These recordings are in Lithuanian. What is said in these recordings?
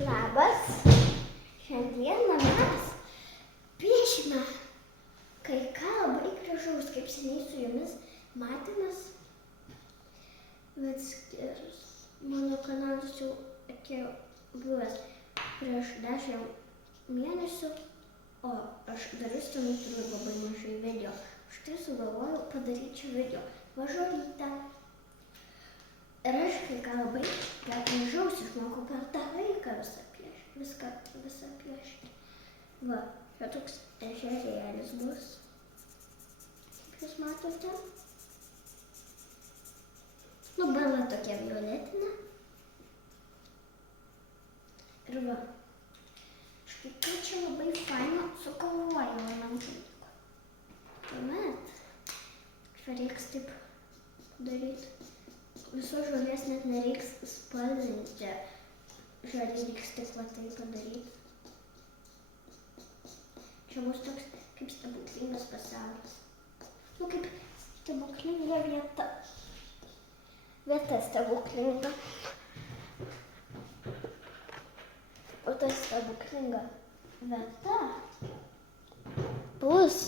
Labas. Šiandieną mes piešime kai ką labai gražaus, kaip seniai su jumis matėmės. Bet mano kanalas jau atėjo buvęs prieš 10 mėnesių, o aš dar vis ten turiu labai mažai video. Štai sugalvojau padaryti video. Mažolytę. Ir aš kai ką labai gražaus išmokau per tą laiką visą piešti. Va, čia toks ežerėlis bus. Kaip jūs matote? Nu, bala tokia violetinė. Ir va, štai ką čia labai faino sugalvojau man pavyko. Tuomet, čia reiks taip daryti. Visos žolės net nereiks spalvinti. Žolė reiks tik va tai padaryti. Čia bus toks kaip stebuklingas pasaulis. Nu, kaip stebuklinga vieta. Vieta stebuklinga. O ta stebuklinga vieta bus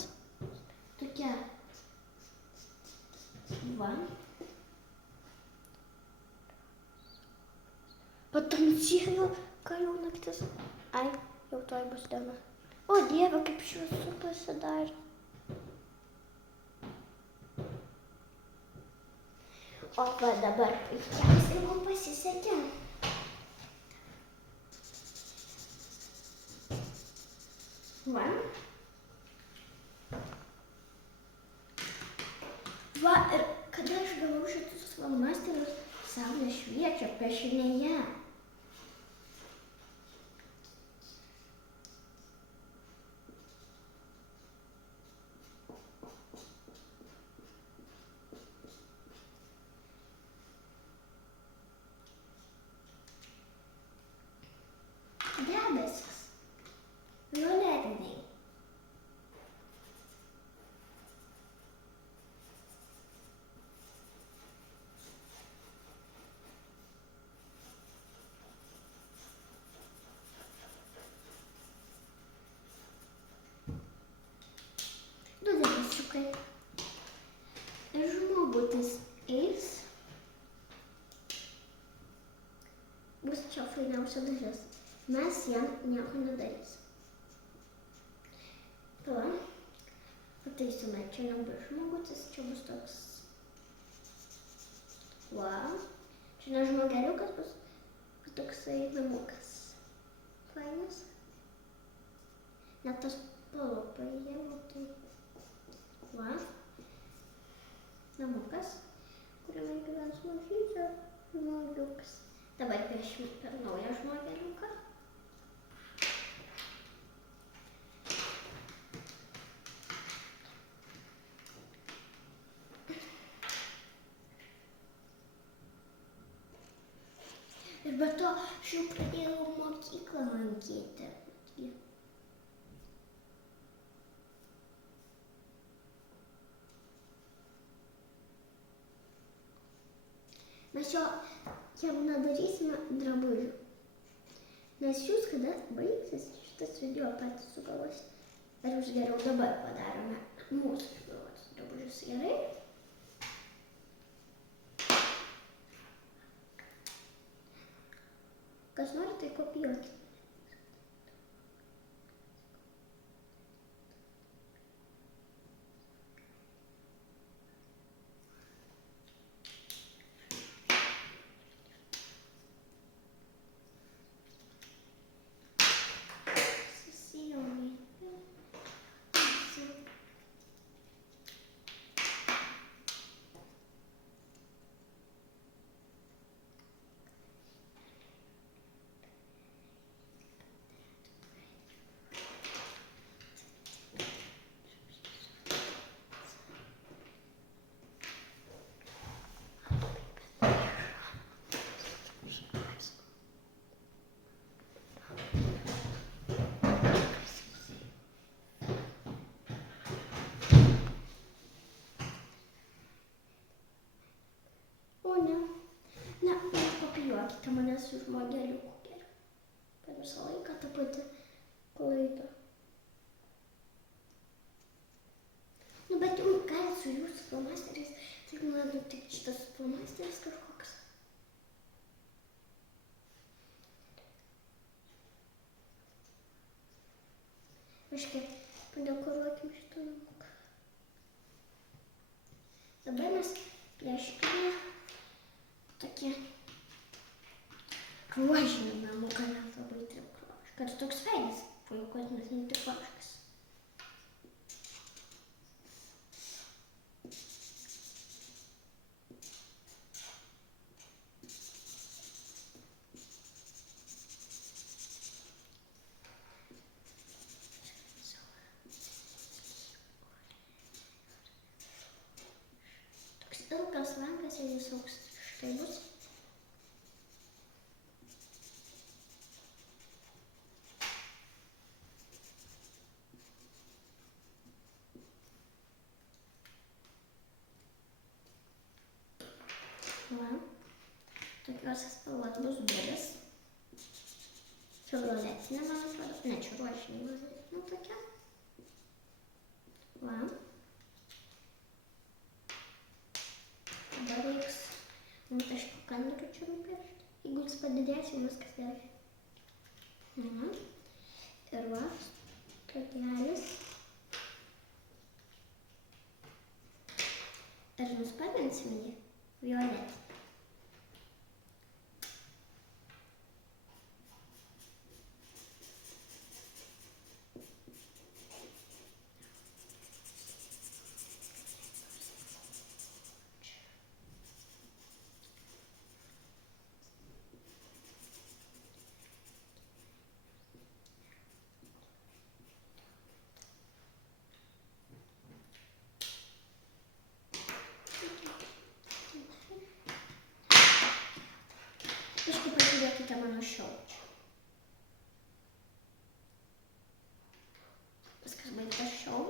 tokia. Va. Patamsėjo, ką jau naktis. Ai, jau tuoj bus diena. O Dieve, kaip šviesu pasidarė. O va dabar puikiausiai mums pasisekė. Va. Va, ir kada aš gavau šitus flomasterius, saulė šviečia piešinėje. Debesis. Violetiniai. Du debesiukai. Ir žmogutis eis. Bus čia fainiausia dalis. Mes jam nieko nedarysim. Tuo pataisime, čia nebus žmogutis, čia bus toks. Va. Čia ne žmogeliukas bus, toksai namukas. Fainas. Net tas spalva paėjimo, tai. Va. Namukas, kuriame gyvens mažyčio žmogiukas. Dabar piešime per naują žmogeliuką. Ir be to, aš jau pradėjau mokyklą lankyti. Mes jam nedarysime drabužių. Nes jūs, kada baigsis šitas video, patys sugalvosit. Ar jūs geriau dabar padarome mūsų sugalvotus drabužius, gerai? Kas nori, tai kopijuoti. O ne, nekopijuokite manęs su žmogeliuku geriau. per visą laiką ta pati klaida. Nu, bet jums gali su jūsų flomasteriais, taip man nutikti šitas flomasteris kažkoks. Kažkiek padekoruokim šitą namuką. Dabar mes pieškime tokį rožinį namuką, net labai trikrošką. Kad toks veidas puikus, nes netrikroškas. Ilgas langas ir jis auks štai bus. Va. Tokios spalvos bus durys. Čia violetinė, man atrodo. Ne, čia rožinė violetinė tokia. Va. Dabar reiks taškių kandarių čia nupiešti. Jeigu jis padidės, jau viskas gerai. Ir va, kaklelis. Ir nuspalvinsim jį violetinį. Biškį pažiūrėkite mano šiaučių. Viskas baigta šiau.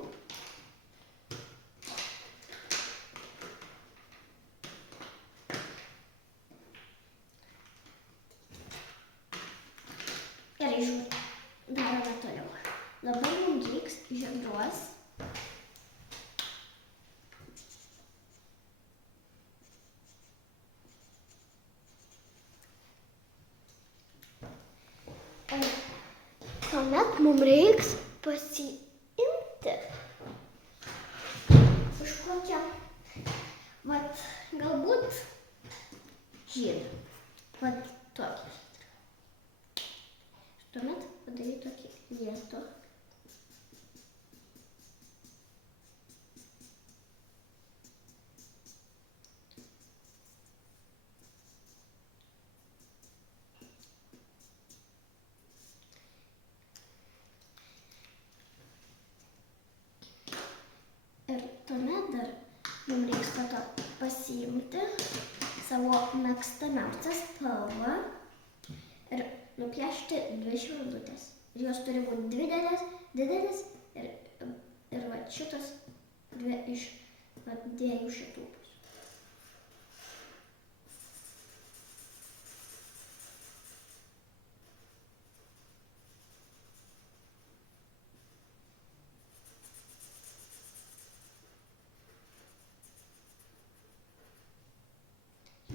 Gerai, žiūrėk. Darome toliau. Dabar mums reiks žiedruos. Tuomet mums reiks pasiimti kažkokią, vat, galbūt žiedą. Vat tokį. Tuomet padaryti tokį lietų. Ir tuomet dar mums reiks po to pasiimti savo mėgstamiausią spalvą ir nupiešti dvi širdutės. Ir jos turi būti didelės ir va šitos dvi iš dviejų šitų pusių.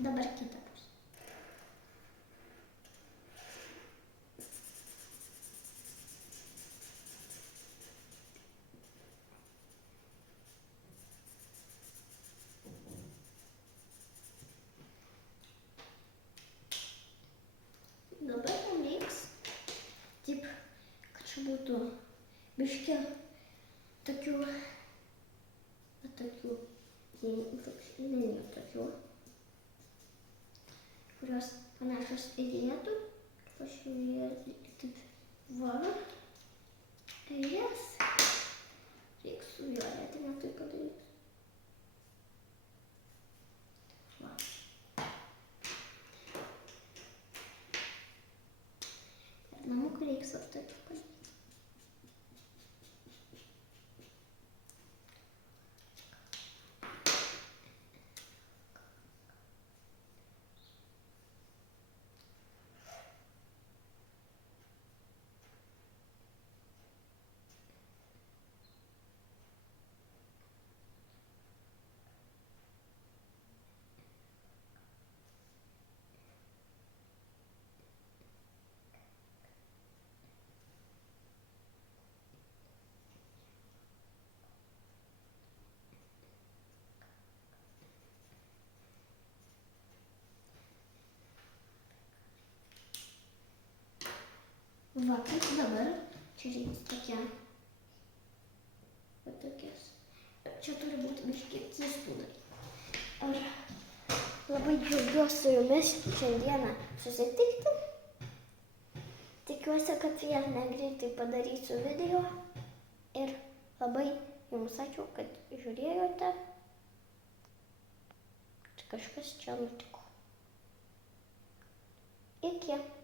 Dabar kitą pusę. Dabar mums reiks, taip, kad čia būtų biškį tokių, linijų tokių, kurios panašios į lietų. Pažiūrėti, taip, va. Ir jas reiks su violetinė tai padaryti. Va. Ir namuką reiks va taip padaryti. Va, kaip dabar. Čia reikia tokia. Va tokias. Čia turi būti biškį įspūdai. Ir labai džiaugiuosi su jumis šiandieną susitikti. Tikiuosi, kad vėl negreitai padarysiu video. Ir labai jums ačiū, kad žiūrėjote. Kažkas čia nutiko. Iki.